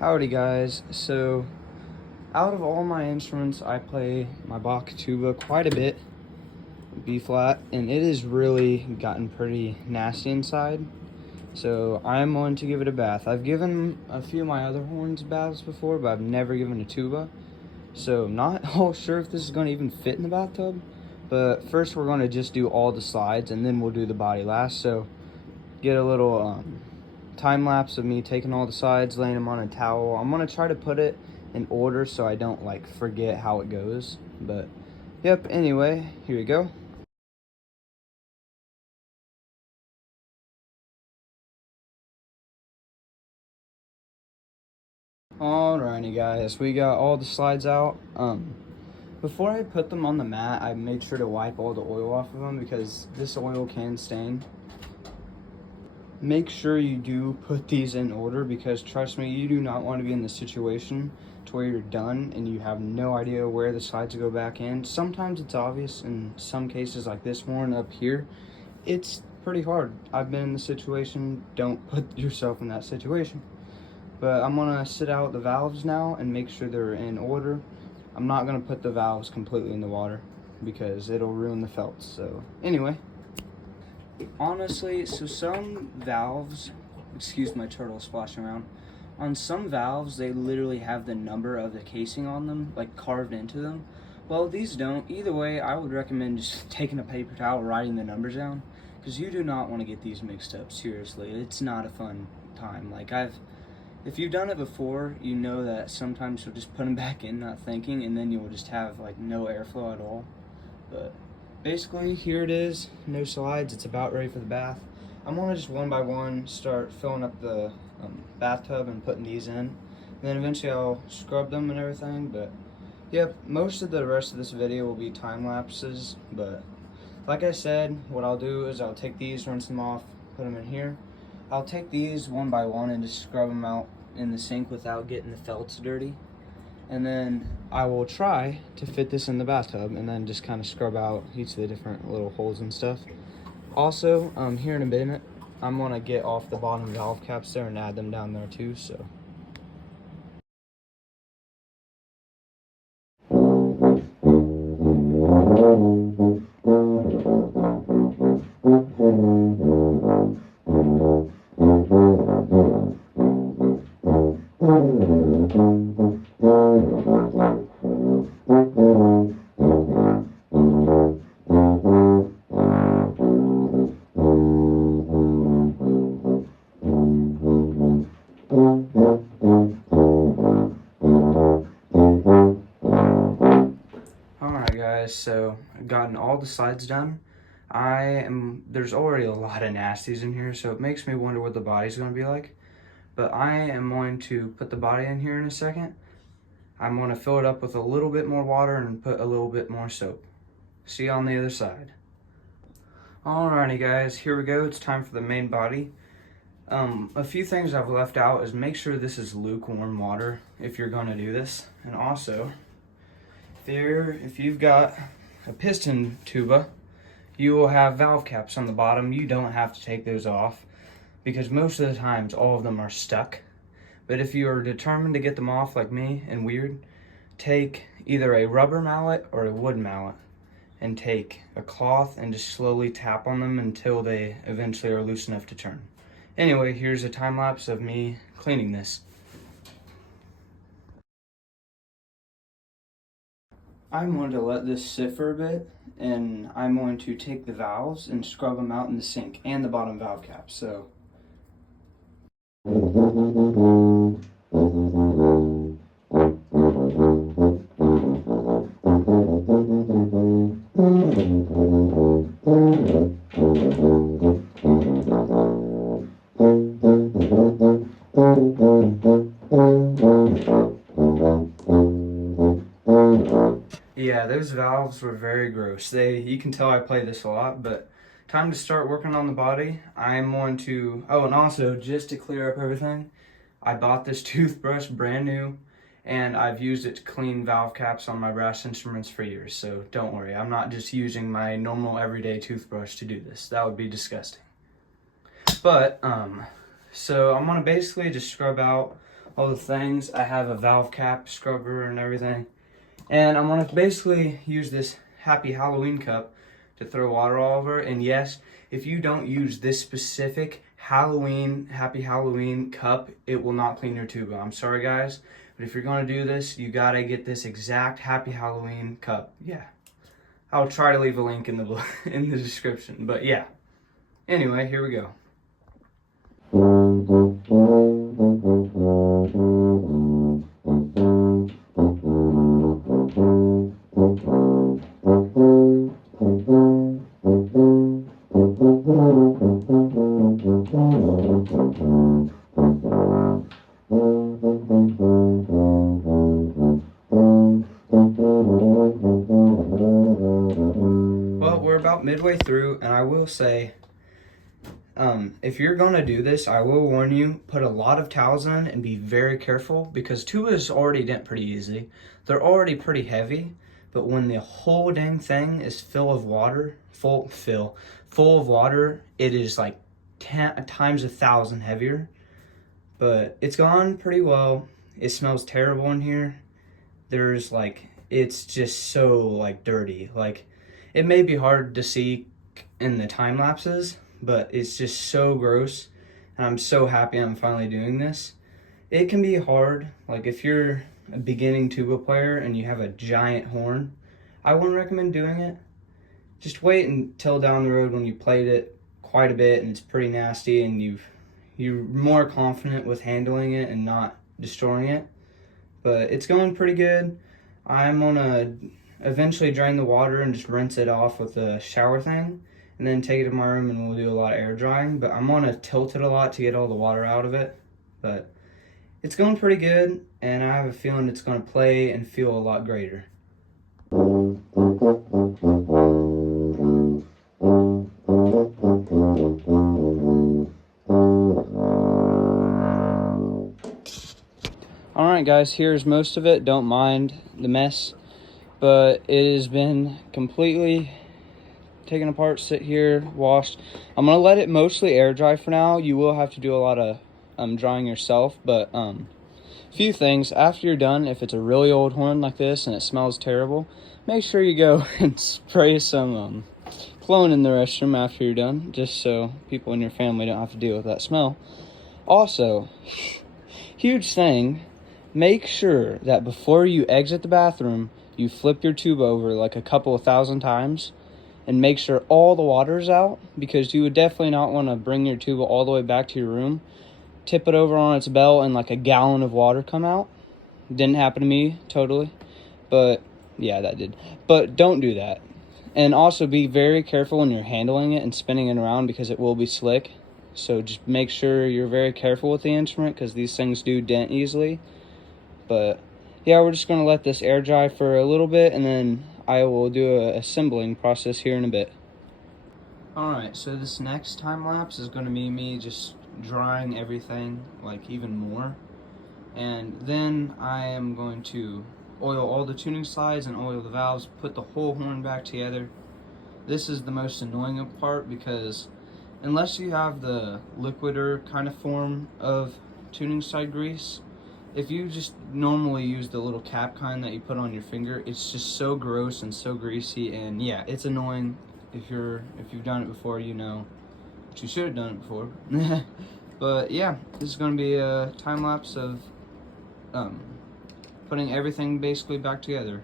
Howdy guys. So out of all my instruments, I play my Bach tuba quite a bit, B flat, and it has really gotten pretty nasty inside. So I'm going to give it a bath. I've given a few of my other horns baths before, but I've never given a tuba. So I'm not all sure if this is going to even fit in the bathtub. But first we're going to just do all the slides and then we'll do the body last. So get a little time lapse of me taking all the sides, laying them on a towel. I'm gonna try to put it in order so I don't like forget how it goes. But yep, anyway, here we go. Alrighty guys, we got all the slides out. Before I put them on the mat, I made sure to wipe all the oil off of them because this oil can stain. Make sure you do put these in order because trust me, you do not want to be in the situation to where you're done and you have no idea where the sides go back in. Sometimes it's obvious. In some cases like this one up here, it's pretty hard. I've been in the situation. Don't put yourself in that situation. But I'm gonna sit out the valves now and make sure they're in order. I'm not gonna put the valves completely in the water because it'll ruin the felts. So anyway, honestly, so some valves, excuse my turtle splashing around, on some valves they literally have the number of the casing on them like carved into them. Well, these don't. Either way, I would recommend just taking a paper towel, writing the numbers down, because you do not want to get these mixed up. Seriously, it's not a fun time. If you've done it before, you know that sometimes you'll just put them back in not thinking, and then you'll just have like no airflow at all. But basically, here it is, no slides, it's about ready for the bath. I'm gonna just one by one start filling up the bathtub and putting these in. And then eventually I'll scrub them and everything, but yep, most of the rest of this video will be time lapses. But like I said, what I'll do is I'll take these, rinse them off, put them in here. I'll take these one by one and just scrub them out in the sink without getting the felts dirty. And then I will try to fit this in the bathtub and then just kind of scrub out each of the different little holes and stuff. Also, here in a minute, I'm gonna get off the bottom valve caps there and add them down there too, so. Alright guys, so I've gotten all the slides done. There's already a lot of nasties in here, so it makes me wonder what the body's gonna be like. But I am going to put the body in here in a second. I'm going to fill it up with a little bit more water and put a little bit more soap. See you on the other side. Alrighty guys, here we go. It's time for the main body. A few things I've left out is make sure this is lukewarm water if you're going to do this. And also, if you've got a piston tuba, you will have valve caps on the bottom. You don't have to take those off because most of the times all of them are stuck. But if you are determined to get them off like me and weird, take either a rubber mallet or a wood mallet and take a cloth and just slowly tap on them until they eventually are loose enough to turn. Anyway, here's a time lapse of me cleaning this. I'm going to let this sit for a bit, and I'm going to take the valves and scrub them out in the sink and the bottom valve cap. So yeah, those valves were very gross. You can tell I play this a lot, but time to start working on the body. I'm going to, oh, and also just to clear up everything, I bought this toothbrush brand new and I've used it to clean valve caps on my brass instruments for years. So don't worry, I'm not just using my normal everyday toothbrush to do this. That would be disgusting. But, so I'm gonna basically just scrub out all the things. I have a valve cap scrubber and everything. And I'm gonna basically use this Happy Halloween cup to throw water all over. And yes, if you don't use this specific Happy Halloween cup, it will not clean your tuba. I'm sorry guys, but if you're gonna do this, you gotta get this exact Happy Halloween cup. Yeah, I'll try to leave a link in the in the description. But yeah, anyway, here we go. Well, we're about midway through, and I will say, if you're gonna do this, I will warn you, put a lot of towels in and be very careful, because tubas already dent pretty easy. They're already pretty heavy, but when the whole dang thing is full of water, full of water, it is like 10 times 1,000 heavier. But it's gone pretty well. It smells terrible in here. There's like, it's just so like dirty. Like, it may be hard to see in the time lapses, but it's just so gross. And I'm so happy I'm finally doing this. It can be hard. Like, if you're a beginning tuba player and you have a giant horn, I wouldn't recommend doing it. Just wait until down the road when you played it quite a bit and it's pretty nasty and you're more confident with handling it and not destroying it. But it's going pretty good. I'm gonna eventually drain the water and just rinse it off with a shower thing, and then take it to my room and we'll do a lot of air drying. But I'm gonna tilt it a lot to get all the water out of it. But it's going pretty good, and I have a feeling it's gonna play and feel a lot greater. Alright guys, here's most of it. Don't mind the mess, but it has been completely taken apart, sit here, washed. I'm gonna let it mostly air dry for now. You will have to do a lot of drying yourself, but few things. After you're done, if it's a really old horn like this and it smells terrible, make sure you go and spray some cologne in the restroom after you're done, just so people in your family don't have to deal with that smell. Also, huge thing, make sure that before you exit the bathroom, you flip your tube over like a couple of thousand times and make sure all the water's out, because you would definitely not want to bring your tuba all the way back to your room, tip it over on its bell, and like a gallon of water come out. Didn't happen to me, totally. But yeah, that did. But don't do that. And also be very careful when you're handling it and spinning it around, because it will be slick. So just make sure you're very careful with the instrument, because these things do dent easily. But yeah, we're just going to let this air dry for a little bit, and then I will do a assembling process here in a bit. Alright, so this next time lapse is going to be me just drying everything like even more. And then I am going to oil all the tuning slides and oil the valves, put the whole horn back together. This is the most annoying part, because unless you have the liquider kind of form of tuning side grease, if you just normally use the little cap kind that you put on your finger, it's just so gross and so greasy, and yeah, it's annoying. If you've done it before, you know, but you should have done it before. But yeah, this is going to be a time lapse of putting everything basically back together.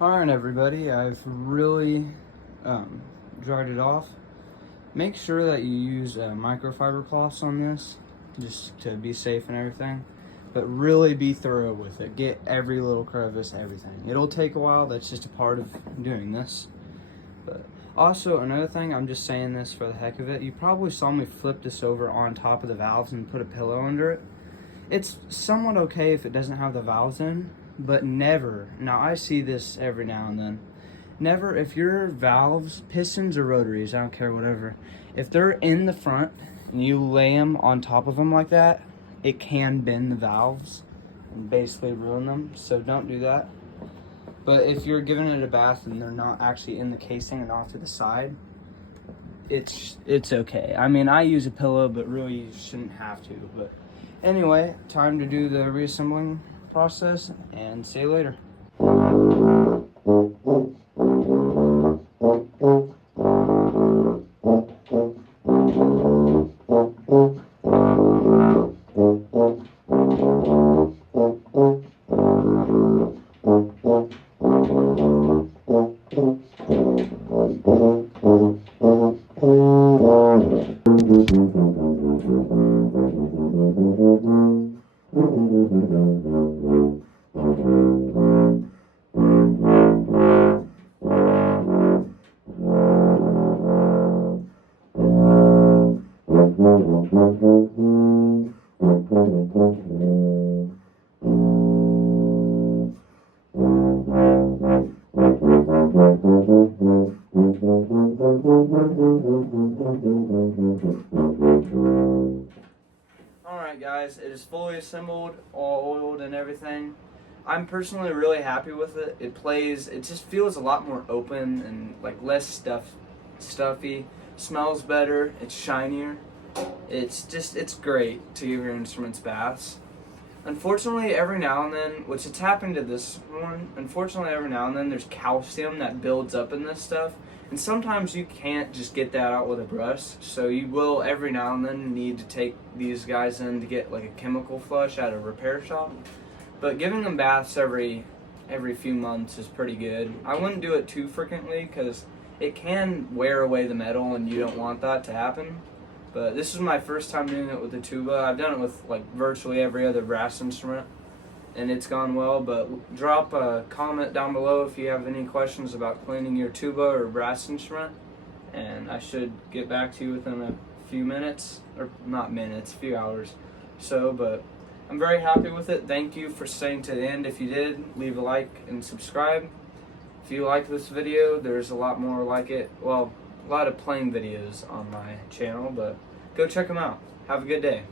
Alright everybody, I've really dried it off. Make sure that you use microfiber cloths on this, just to be safe and everything. But really be thorough with it. Get every little crevice, everything. It'll take a while, that's just a part of doing this. But also, another thing, I'm just saying this for the heck of it, you probably saw me flip this over on top of the valves and put a pillow under it. It's somewhat okay if it doesn't have the valves in, but never, now I see this every now and then, Never, if your valves, pistons or rotaries, I don't care, whatever, if they're in the front and you lay them on top of them like that, it can bend the valves and basically ruin them, so don't do that. But if you're giving it a bath and they're not actually in the casing and off to the side, it's okay. I mean, I use a pillow, but really you shouldn't have to. But anyway, time to do the reassembling process, and see you later. Alright guys, it is fully assembled, all oiled and everything. I'm personally really happy with it. It just feels a lot more open and like less stuffy. Smells better, it's shinier. It's great to give your instruments baths. Unfortunately, every now and then, which it's happened to this one, unfortunately every now and then there's calcium that builds up in this stuff. And sometimes you can't just get that out with a brush, so you will every now and then need to take these guys in to get like a chemical flush at a repair shop. But giving them baths every few months is pretty good. I wouldn't do it too frequently because it can wear away the metal and you don't want that to happen. But this is my first time doing it with the tuba. I've done it with like virtually every other brass instrument, and it's gone well. But drop a comment down below if you have any questions about cleaning your tuba or brass instrument, and I should get back to you within a few minutes, or not minutes, a few hours. So, but I'm very happy with it. Thank you for staying to the end. If you did, leave a like and subscribe. If you like this video, there's a lot more like it. Well, a lot of playing videos on my channel, but go check them out. Have a good day.